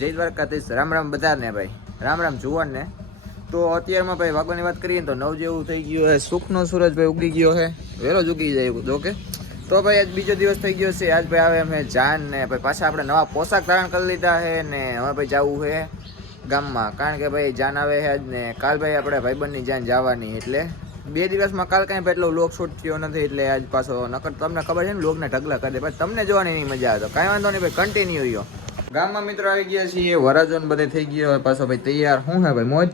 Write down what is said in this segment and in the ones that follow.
જય દ્વારકાધીશ. રામ રામ બધાને ભાઈ, રામ રામ જુવાન ને. તો અત્યારમાં ભાઈ વાગવાની વાત કરીએ તો 9 જેવું થઈ ગયું છે. સુખનો સૂરજ ભાઈ ઉગી ગયો છે, વહેલો જ ઉગી જાય ઓકે. તો ભાઈ આજ બીજો દિવસ થઈ ગયો છે. આજ ભાઈ આવે અમે જાન ને ભાઈ પાછા આપણે નવા પોશાક ધારણ કરી લીધા છે ને હવે ભાઈ જવું છે ગામમાં, કારણ કે ભાઈ જાન આવે છે આજ ને કાલ ભાઈ આપણે ભાઈબંધની જાન જવાની, એટલે 2 દિવસમાં કાલ કાંઈ ભાઈ એટલો લોક શૂટ થયો નથી, એટલે આજ પાછો નકર તમને ખબર છે ને લોકને ઢગલા કરે ભાઈ, તમને જોવાની નહીં મજા આવે તો કાંઈ વાંધો નહીં ભાઈ, કન્ટિન્યુ રહ્યો. ગામમાં મિત્રો આવી ગયા છીએ, વરાજોન બધે થઈ ગયો પાછો ભાઈ તૈયાર. શું હે ભાઈ મોજ?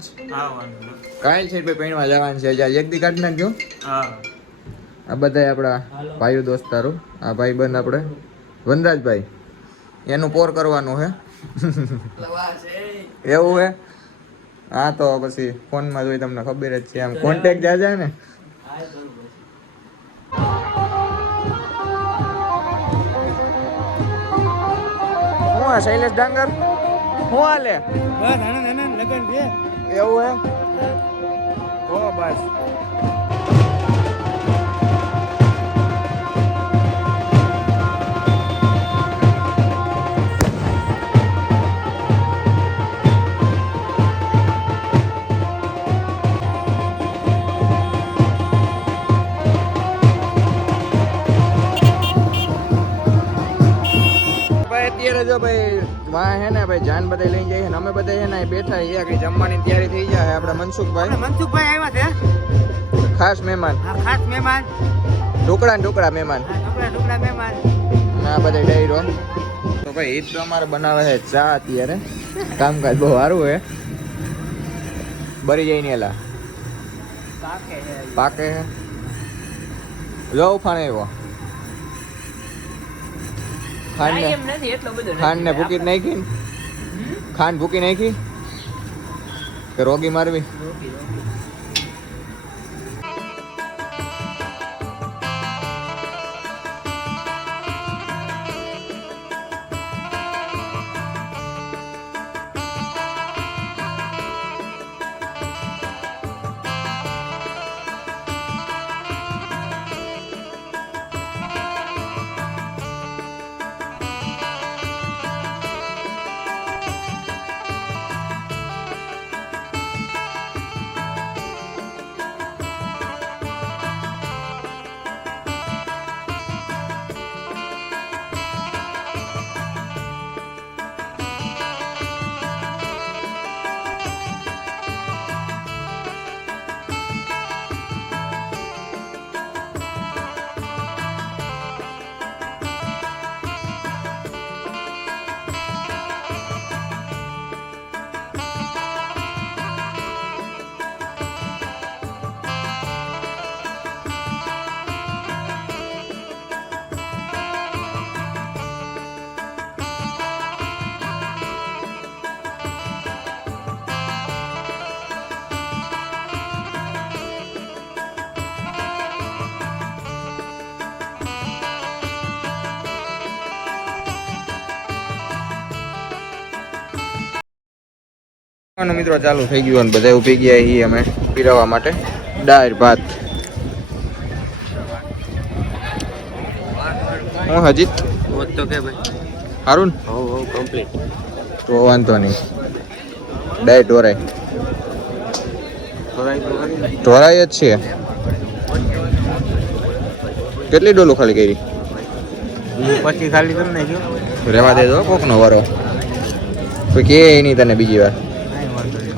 કાલ છે ભાઈ પૈણવા જવાનું છે, એક દી કાઢી નાખજો. આ બધા આપણા ભાઈઓ દોસ્તારો, આ ભાઈ બંધ આપણે વનરાજભાઈ, એનું પોર કરવાનું છે એવું હે. હા તો પછી ફોનમાં જોઈ તમને ખબર જ છે, આમ કોન્ટેક્ટ જાય ને. શૈલેષ ડાંગર શું હાલે? લગન છે એવું હે? હો બસ અત્યારે જો ભાઈ વાહ હે ને ભાઈ જાન બધા લઈ જાય ને અમે બધા હે ને બેઠા છીએ કે જમવાની તૈયારી થઈ જાય. આપડા મનસુખભાઈ આવ્યા છે, ખાસ મહેમાન. ઢોકળા મહેમાન ના બધા ડાયરો. તો ભાઈ ઈદ તો અમારે બનાવે છે ચા અત્યારે, કામકાજ બહુ સારું હે. બરી જાય ને એલા પાકે હે જો ઉફાણ આવ્યો. ખાંડ ને ભૂકી નાખી, ખાંડ ભૂકી નાખી કે રોગી મારવી. મિત્રો ચાલુ થઈ ગયું અને બધા ઉભી ગયા છીએ અમે પીરવવા માટે દાળ ભાત. હું હજી તો કે ભાઈ સારું ને? હો કમ્પ્લીટ. તો વાંધો નહીં, ડાયટ ઢોરાય જ છે. કેટલી ડોલો ખાલી કરી? પછી ખાલી કરી નાખ્યો. રહેવા દેજો કોકનો વારો, તો કે નહીં તને બીજી વાર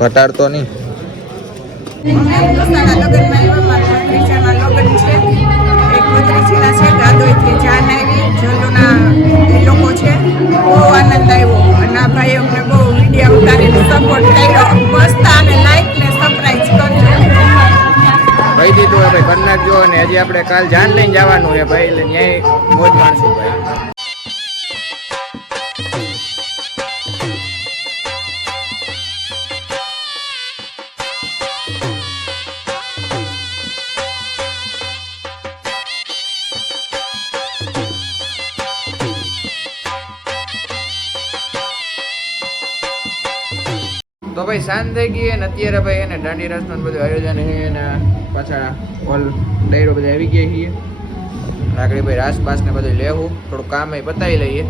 ઘટાડતો નહીં. લોકો છે, બહુ આનંદ આવ્યો અને આ ભાઈ અમને બહુ વિડીયો ઉતારીને સપોર્ટ કર્યો. મસ્ત અને લાઈક ને સબસ્ક્રાઇબ કરજો. ભાઈ દીધું ભાઈ કરી નાખજો. અને હજી આપણે કાલ જાન લઈને જવાનું છે ભાઈ, એટલે ન્યાય મોજ માણશું ભાઈ. તો ભાઈ શાંત થઈ ગઈ અને અત્યારે ભાઈ એને દાંડી રાસનું બધું આયોજન છે અને પાછા ઓલ ડાયરો બધા આવી ગયા છીએ. આગળ ભાઈ રાસ બાસ ને બધું લેવું, થોડું કામ એ બતાવી લઈએ.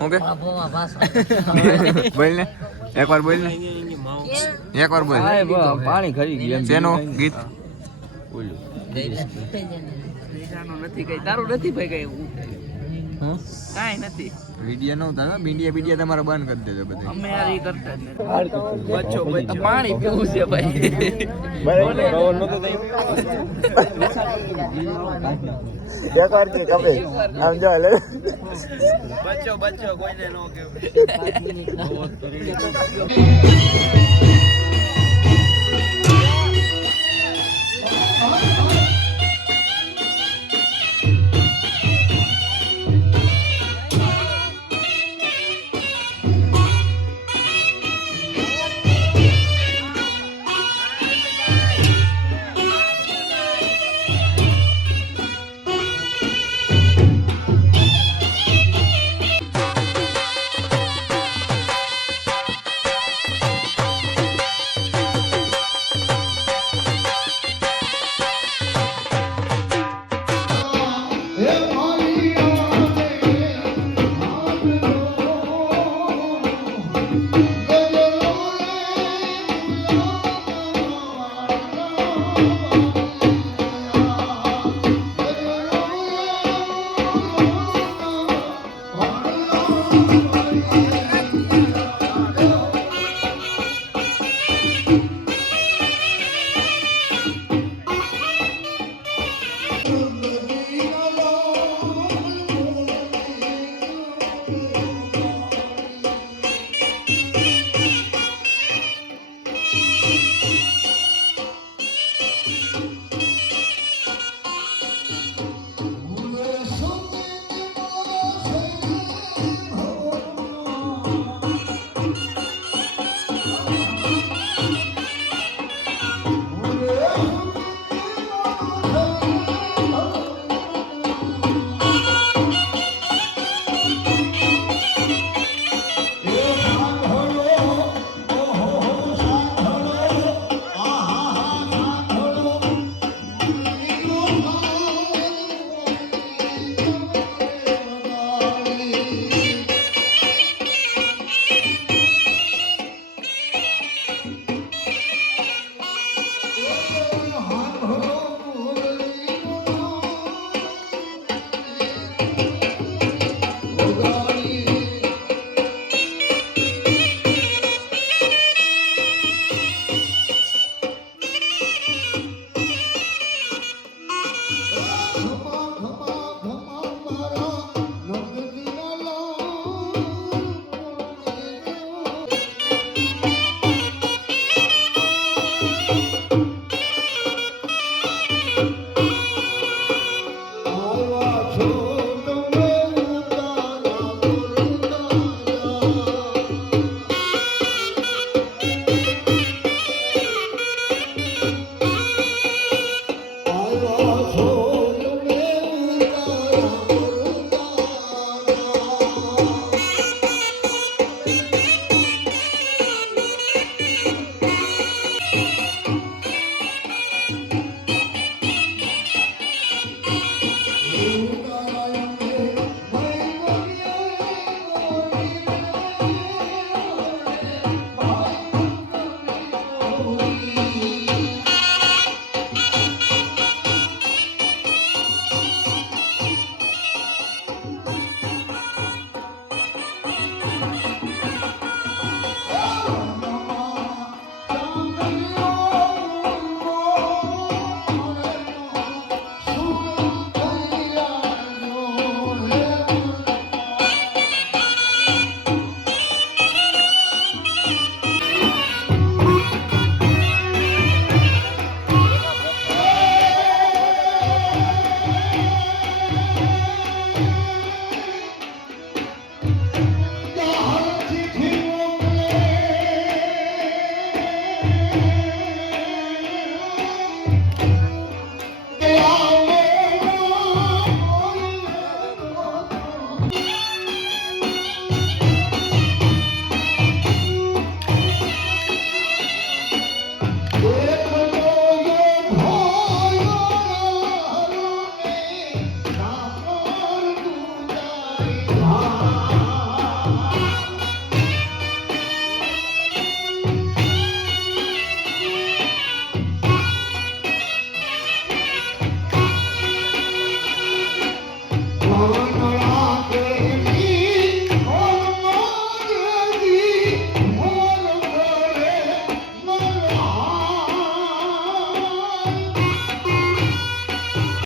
હું કે બોલ ને એકવાર બોલ ને એકવાર બોલ પાણી ખરી ગયું શેનો ગીત નથી કઈ તારું નથી ભાઈ કઈ કાઈ નથી વિડિયો ન ઉતારો બીડિયા તમારા બંધ કરી દેજો બધું અમે આ ઈ કરતા જ નથી બચ્ચો પાણી પીવું છે ભાઈ એકવાર કે કપે આમ જો લે બચ્ચો કોઈને નો કે